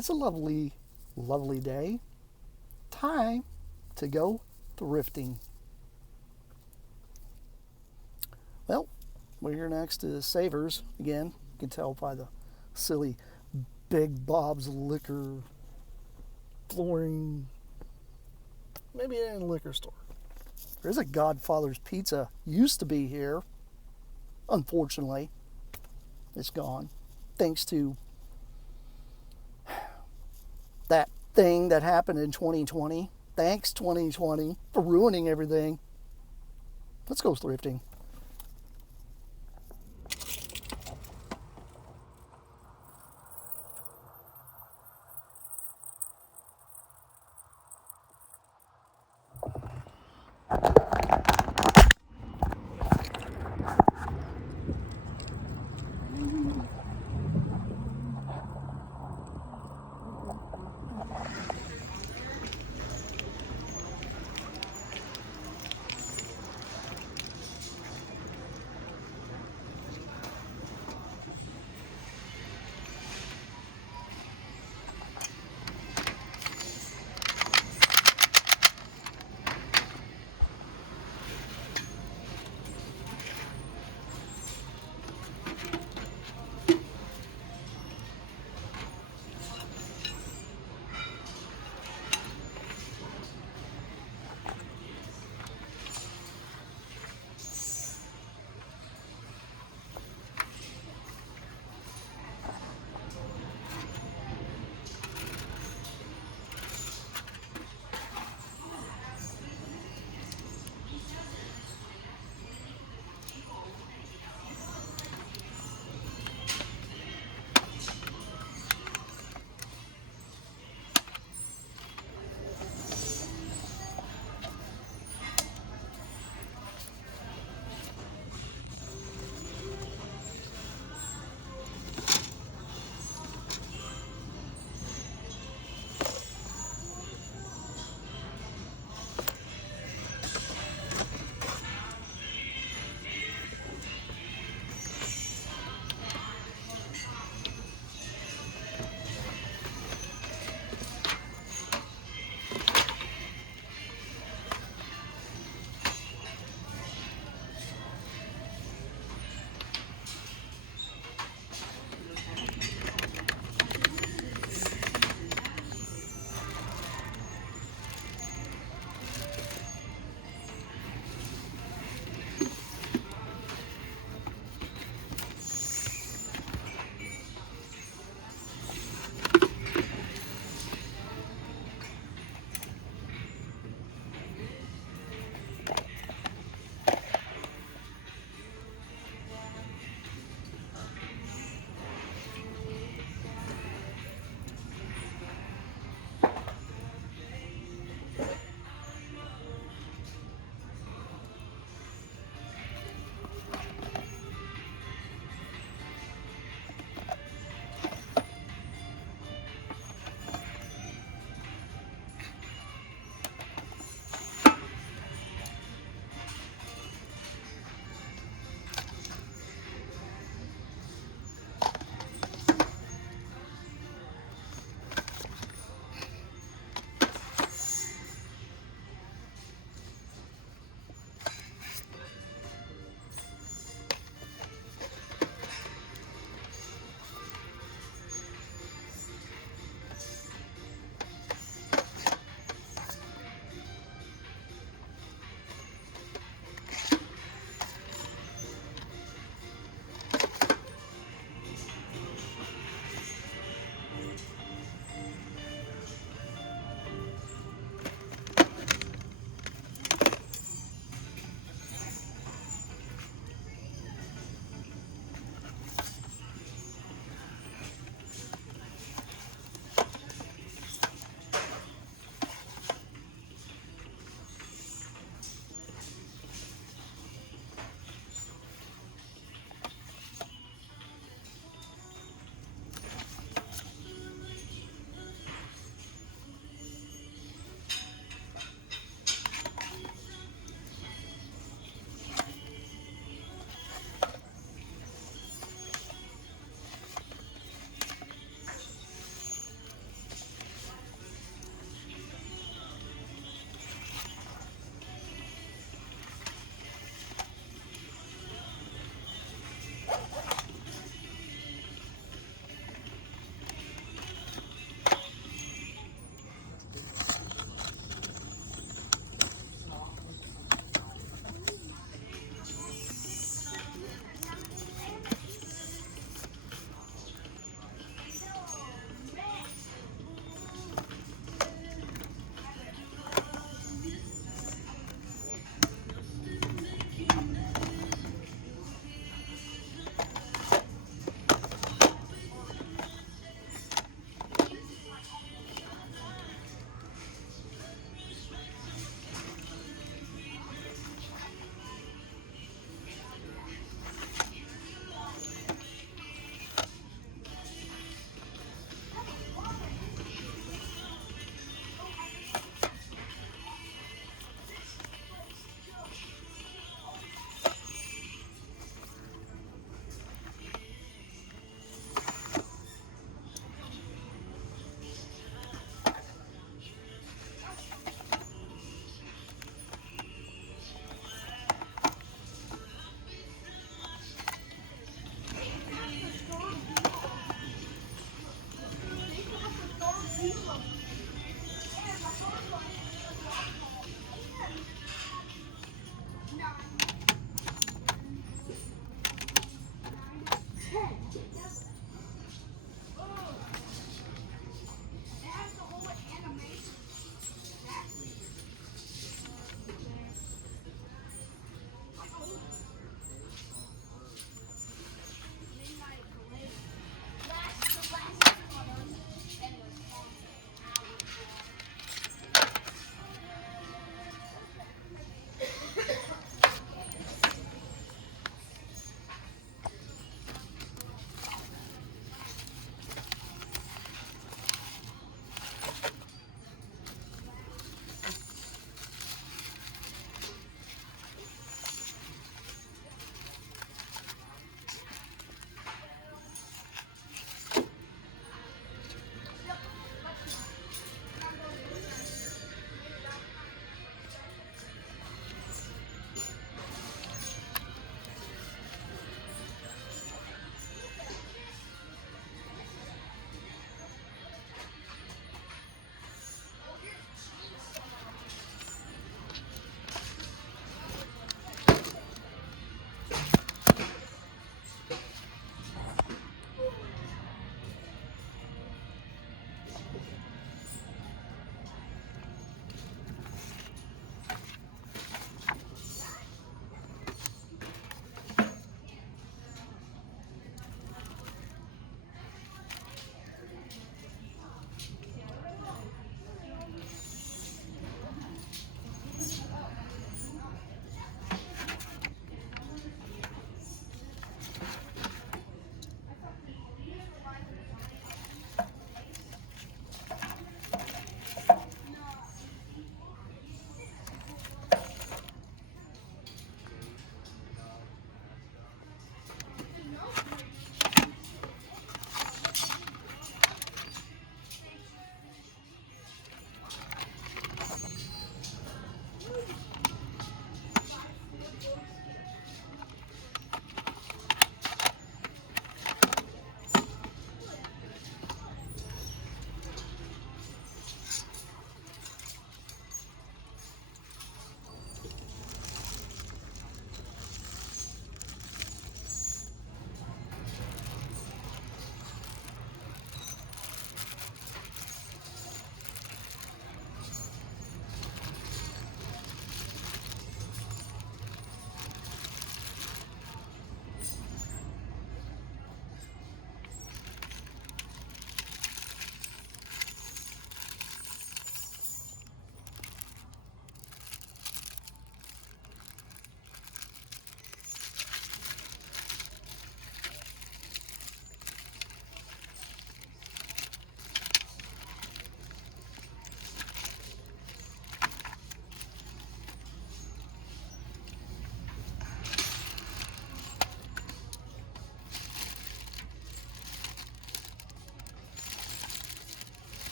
It's a lovely, lovely day. Time to go thrifting. Well, we're here next to Savers again. You can tell by the silly Big Bob's Liquor flooring. Maybe in a liquor store. There's a Godfather's Pizza. Used to be here. Unfortunately, it's gone. Thanks to that thing that happened in 2020. Thanks, 2020, for ruining everything. Let's go thrifting.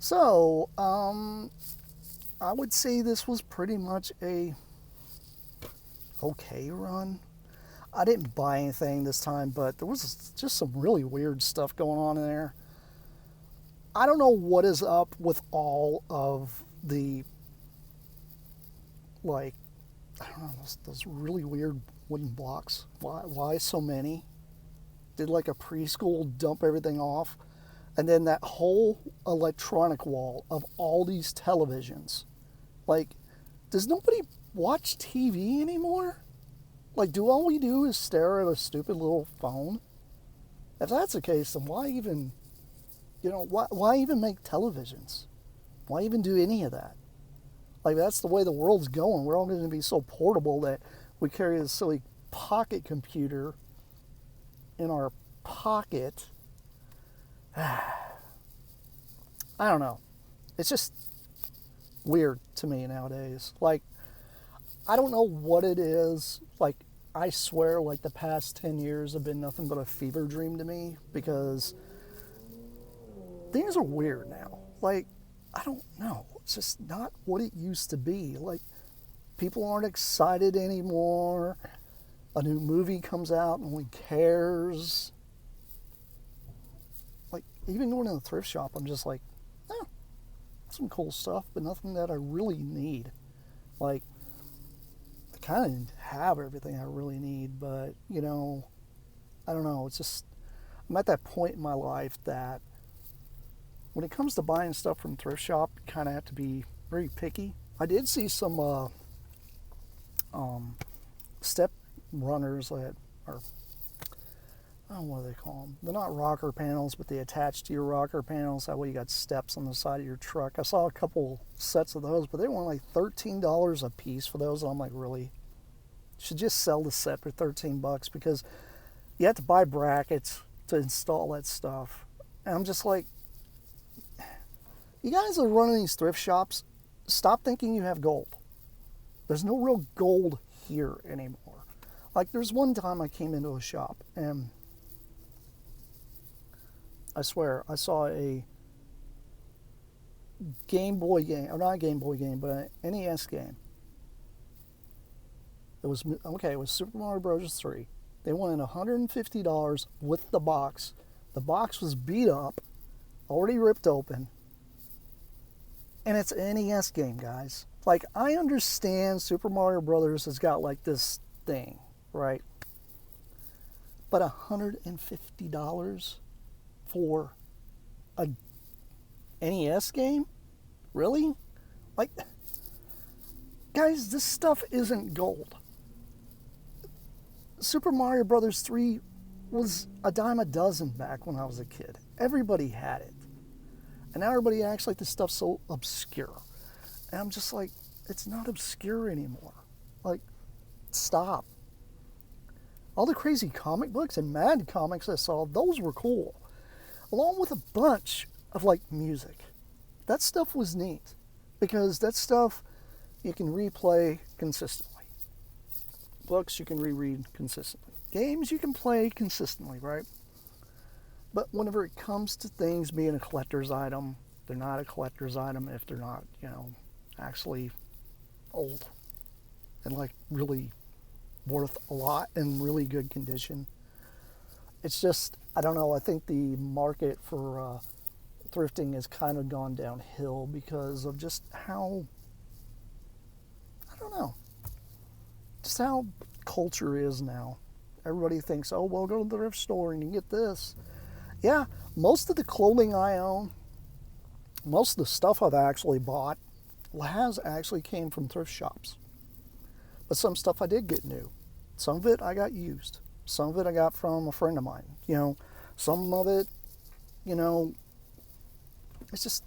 So, I would say this was pretty much a okay run. I didn't buy anything this time, but there was just some really weird stuff going on in there. I don't know what is up with all of the, like, I don't know, those really weird wooden blocks. Why so many? Did like a preschool dump everything off? And then that whole electronic wall of all these televisions. Like, does nobody watch TV anymore? Like, do all we do is stare at a stupid little phone? If that's the case, then why even, why even make televisions? Why even do any of that? Like, that's the way the world's going. We're all going to be so portable that we carry this silly pocket computer in our pocket. I don't know. It's just weird to me nowadays. Like, I don't know what it is. Like, I swear, like, the past 10 years have been nothing but a fever dream to me because things are weird now. Like, I don't know. It's just not what it used to be. Like, people aren't excited anymore. A new movie comes out and no one cares. Like, even going to the thrift shop, I'm just like, some cool stuff, but nothing that I really need. Like, I kind of have everything I really need, but, I don't know. It's just, I'm at that point in my life that when it comes to buying stuff from thrift shop, you kind of have to be very picky. I did see some step runners that are, I don't know what they call them. They're not rocker panels, but they attach to your rocker panels. That way you got steps on the side of your truck. I saw a couple sets of those, but they were like $13 a piece for those. And I'm like, really? You should just sell the set for $13 because you have to buy brackets to install that stuff. And I'm just like, you guys are running these thrift shops. Stop thinking you have gold. There's no real gold here anymore. Like, there's one time I came into a shop and I swear I saw a Game Boy game, or not a Game Boy game, but an NES game. It was Super Mario Bros. 3. They wanted $150 with the box. The box was beat up, already ripped open, and it's an NES game, guys. Like, I understand Super Mario Brothers has got like this thing, right? But $150 for a NES game? Really? Like, guys, this stuff isn't gold. Super Mario Brothers 3 was a dime a dozen back when I was a kid. Everybody had it. And now everybody acts like this stuff's so obscure. And I'm just like, it's not obscure anymore. Like, stop. All the crazy comic books and Mad comics I saw, those were cool. Along with a bunch of, like, music. That stuff was neat. Because that stuff you can replay consistently. Books you can reread consistently. Games you can play consistently, right? But whenever it comes to things being a collector's item, they're not a collector's item if they're not, actually old and like really worth a lot and really good condition. It's just, I don't know, I think the market for thrifting has kind of gone downhill because of just how, I don't know, just how culture is now. Everybody thinks, oh, well, go to the thrift store and you can get this. Yeah, most of the clothing I own, most of the stuff I've actually bought has actually came from thrift shops. But some stuff I did get new. Some of it I got used. Some of it I got from a friend of mine. Some of it, it's just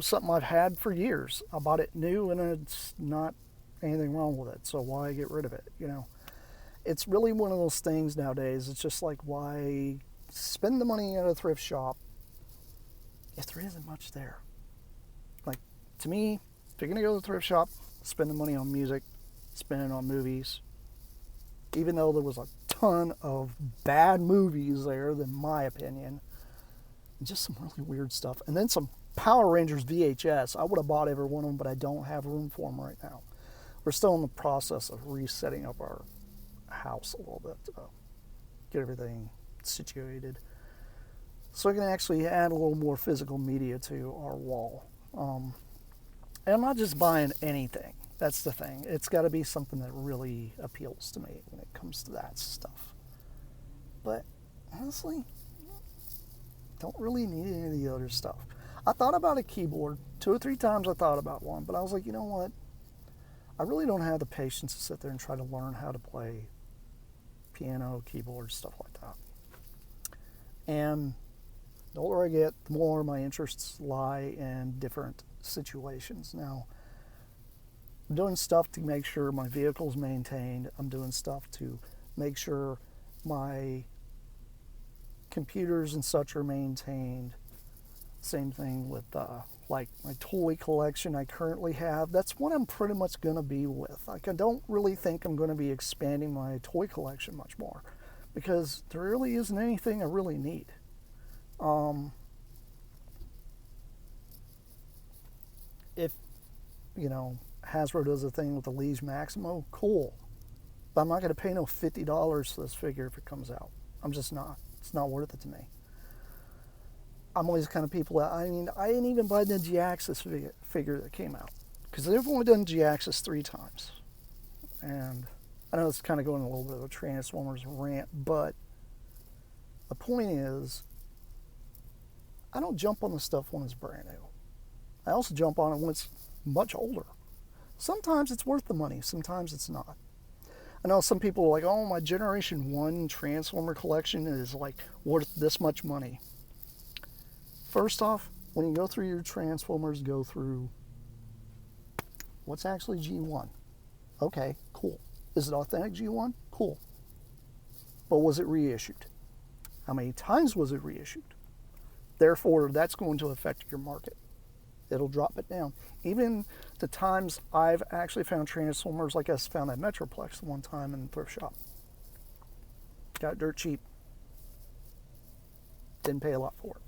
something I've had for years. I bought it new and it's not anything wrong with it. So why get rid of it, It's really one of those things nowadays. It's just like, why spend the money at a thrift shop if there isn't much there? Like, to me, if you're going to go to the thrift shop, spend the money on music, spend it on movies. Even though there was a ton of bad movies there, in my opinion. And just some really weird stuff. And then some Power Rangers VHS. I would have bought every one of them, but I don't have room for them right now. We're still in the process of resetting up our house a little bit to get everything situated, so I can actually add a little more physical media to our wall. And I'm not just buying anything. That's the thing. It's got to be something that really appeals to me when it comes to that stuff. But honestly, don't really need any of the other stuff. I thought about a keyboard 2 or 3 times. I thought about one, but I was like, you know what? I really don't have the patience to sit there and try to learn how to play piano, keyboard, stuff like that. And the older I get, the more my interests lie in different situations. Now, I'm doing stuff to make sure my vehicle's maintained. I'm doing stuff to make sure my computers and such are maintained. Same thing with like my toy collection I currently have. That's what I'm pretty much going to be with. Like, I don't really think I'm going to be expanding my toy collection much more, because there really isn't anything I really need. If, Hasbro does a thing with the Liege Maximo, cool. But I'm not going to pay no $50 for this figure if it comes out. I'm just not. It's not worth it to me. I'm always the kind of people that, I didn't even buy the G-Axis figure that came out, because they've only done G-Axis 3 times. And I know it's kind of going a little bit of a Transformers rant, but the point is, I don't jump on the stuff when it's brand new. I also jump on it when it's much older. Sometimes it's worth the money, sometimes it's not. I know some people are like, oh, my Generation 1 Transformer collection is like worth this much money. First off, when you go through your Transformers, go through what's actually G1. Okay, cool. Is it authentic G1? Cool. But was it reissued? How many times was it reissued? Therefore, that's going to affect your market. It'll drop it down. Even the times I've actually found Transformers, like I found that Metroplex one time in the thrift shop. Got it dirt cheap. Didn't pay a lot for it.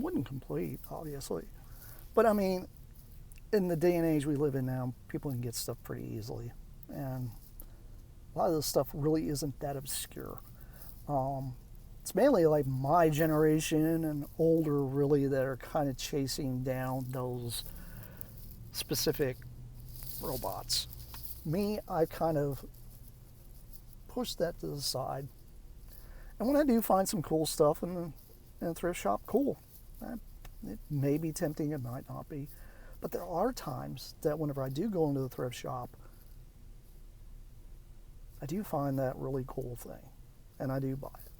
Wouldn't complete, obviously. But in the day and age we live in now, people can get stuff pretty easily. And a lot of this stuff really isn't that obscure. It's mainly like my generation and older, really, that are kind of chasing down those specific robots. Me, I kind of pushed that to the side. And when I do find some cool stuff in the thrift shop, cool. It may be tempting, it might not be. But there are times that whenever I do go into the thrift shop, I do find that really cool thing. And I do buy it.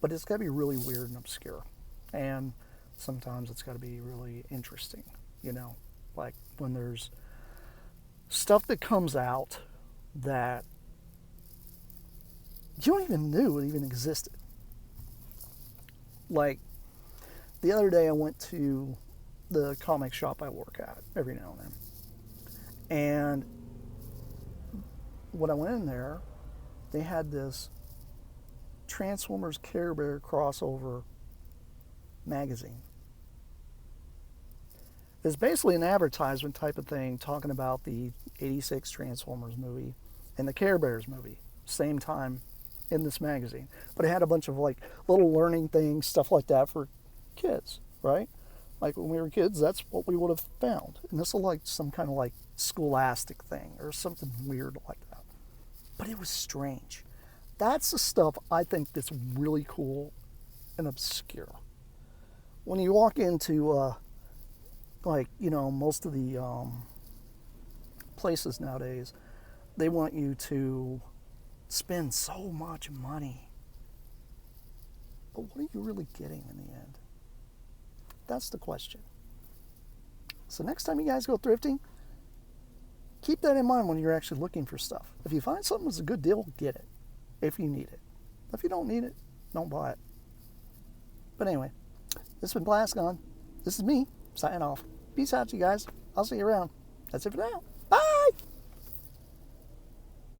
But it's got to be really weird and obscure. And sometimes it's got to be really interesting, Like when there's stuff that comes out that you don't even knew it even existed. Like, the other day I went to the comic shop I work at every now and then. And when I went in there, they had this Transformers Care Bear crossover magazine. It's basically an advertisement type of thing talking about the 86 Transformers movie and the Care Bears movie, same time in this magazine. But it had a bunch of like little learning things, stuff like that for kids, right? Like when we were kids, that's what we would have found. And this was like some kind of like scholastic thing or something weird like that. But it was strange. That's the stuff I think that's really cool and obscure. When you walk into, most of the places nowadays, they want you to spend so much money. But what are you really getting in the end? That's the question. So next time you guys go thrifting, keep that in mind when you're actually looking for stuff. If you find something that's a good deal, get it. If you need it. If you don't need it, don't buy it. But anyway, this has been Plasticon. This is me, signing off. Peace out, you guys. I'll see you around. That's it for now.